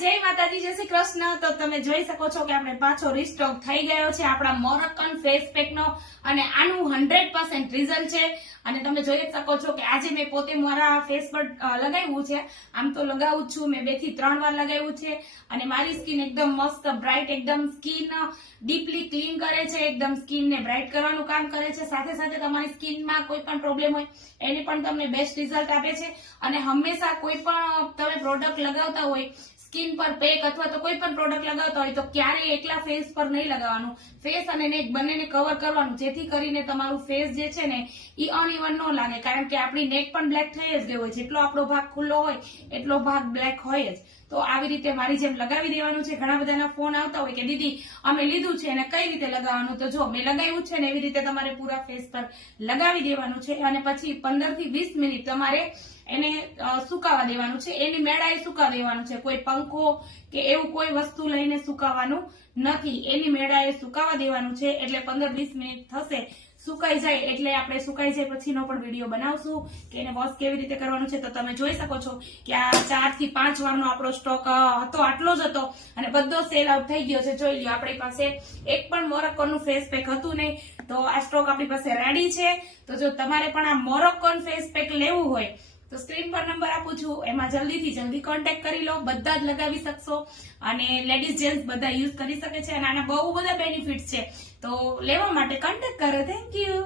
જય માતાજી, જય શ્રી કૃષ્ણ। તો તમે જોઈ શકો છો કે આપણે પાછો રીસ્ટોક થઈ ગયો છે આપણા મોરોક્કન ફેસ પેક નો અને આનું 100% રિઝલ્ટ છે અને તમે જોઈ જ શકો છો કે આજે મેં પોતે મારા ફેસ પર લગાવ્યું છે। આમ તો લગાવું જ છું, મેં 2 થી 3 વાર લગાવ્યું છે અને મારી સ્કિન એકદમ મસ્ત બ્રાઇટ, એકદમ સ્કિન ડીપલી ક્લીન કરે છે, એકદમ સ્કિન ને બ્રાઇટ કરવાનું કામ કરે છે। સાથે સાથે તમારી સ્કિનમાં કોઈ પણ પ્રોબ્લેમ હોય એને પણ તમને બેસ્ટ રિઝલ્ટ આપે છે અને હંમેશા કોઈ પણ તમે પ્રોડક્ટ લગાવતા હોય સ્કિન પર પેક અથવા તો કોઈ પણ પ્રોડક્ટ લગાવતા હોય તો ક્યારેય એકલા ફેસ પર નહીં લગાવવાનું, ફેસ અને નેક બંનેને કવર કરવાનું, જેથી કરીને તમારું ફેસ જે છે ને ઈ અનઇવન ન લાગે, કારણ કે આપણી નેક પણ બ્લેક થઈ જ ગઈ હોય, જેટલો આપણો ભાગ ખુલ્લો હોય એટલો ભાગ બ્લેક હોય જ। તો આવી રીતે મારી જેમ લગાવી દેવાનું છે। ઘણા બધાના ફોન આવતા હોય કે દીદી અમે લીધું છે અને કઈ રીતે લગાવવાનું, તો જો મેં લગાવ્યું છે ને એવી રીતે તમારે પૂરા ફેસ પર લગાવી દેવાનું છે અને પછી 15 થી 20 મિનિટ તમારે એને સુકાવા દેવાનું છે, એની મેળાએ સુકાવા દેવાનું છે। કોઈ પંખો કે એવું કોઈ વસ્તુ લઈને સુકાવવાનું નથી, એની મેળાએ સુકાવા દેવાનું છે। એટલે 15-20 મિનિટ થશે, સુકાઈ જાય એટલે આપણે સુકાઈ જાય પછીનો પણ વિડીયો બનાવશું કે એને વોશ કેવી રીતે કરવાનું છે। તો તમે જોઈ શકો છો કે આ 4 થી 5 વારનો આપણો સ્ટોક હતો, આટલો જ હતો અને બધો સેલ આઉટ થઈ ગયો છે। જોઈ લ્યો, આપણી પાસે એક પણ મોરોક્કોનનું ફેસ પેક હતું નહીં, તો આ સ્ટોક આપણી પાસે રેડી છે। તો જો તમારે પણ આ મોરોક્કોન ફેસ પેક લેવું હોય તો સ્ક્રીન પર નંબર આપું છું, એમાં જલ્દીથી જલ્દી કોન્ટેક્ટ કરી લો, બધા જ લગાવી શકશો અને લેડીઝ જેન્ટ્સ બધા યુઝ કરી શકે છે અને આના બહુ બધા બેનિફિટ્સ છે। તો લેવા માટે કોન્ટેક્ટ કરો। Thank you.